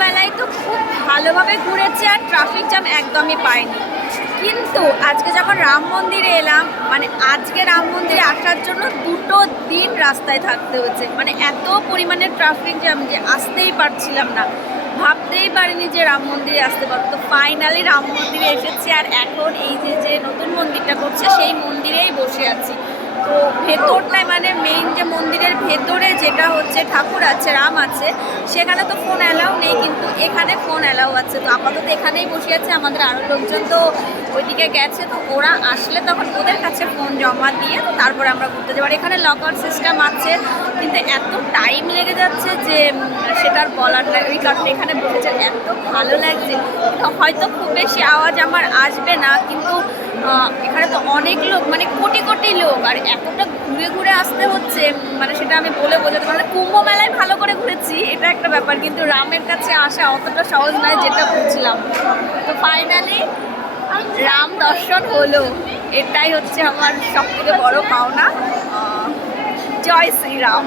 মেলায় তো খুব ভালোভাবে ঘুরেছি আর ট্রাফিক জ্যাম একদমই পাইনি। কিন্তু আজকে যখন রাম মন্দিরে এলাম, মানে আজকে রাম মন্দিরে আসার জন্য 2 দিন রাস্তায় থাকতে হয়েছে। মানে এত পরিমাণে ট্রাফিক জ্যাম যে আসতেই পারছিলাম না, ভাবতেই পারিনি যে রাম মন্দিরে আসতে পারবো। তো ফাইনালি রাম মন্দিরে এসেছি, আর এখন এই যে যে নতুন মন্দিরটা করছে সেই মন্দিরেই বসে আছি। তো ভেতরটায় মানে মেইন যে মন্দিরের ভেতরে যেটা হচ্ছে ঠাকুর আছে, রাম আছে, সেখানে তো ফোন অ্যালাউ নেই, কিন্তু এখানে ফোন অ্যালাউ আছে। তো আপাতত এখানেই বসে আছে, আমাদের আরও লোকজন তো ওইদিকে গেছে, তো ওরা আসলে তখন ওদের কাছে ফোন জমা দিয়ে তো তারপরে আমরা ঘুরতে যাবো। আর এখানে লকার সিস্টেম আছে, কিন্তু এত টাইম লেগে যাচ্ছে যে সেটার বলার নাই। ওই কারণে এখানে বসেছে, এত ভালো লাগছে। হয়তো খুব বেশি আওয়াজ আমার আসবে না, কিন্তু এখানে তো অনেক লোক, মানে কোটি কোটি লোক, আর এতটা ঘুরে ঘুরে আসতে হচ্ছে, মানে সেটা আমি বলে বোঝাতে পারবো না। কুম্ভ মেলায় ভালো করে ঘুরেছি, এটা একটা ব্যাপার, কিন্তু রামের কাছে আসা অতটা সহজ নয় যেটা বুঝলাম। তো ফাইনালি রাম দর্শন হলো, এটাই হচ্ছে আমার সব থেকে বড় পাওনা। জয় শ্রীরাম।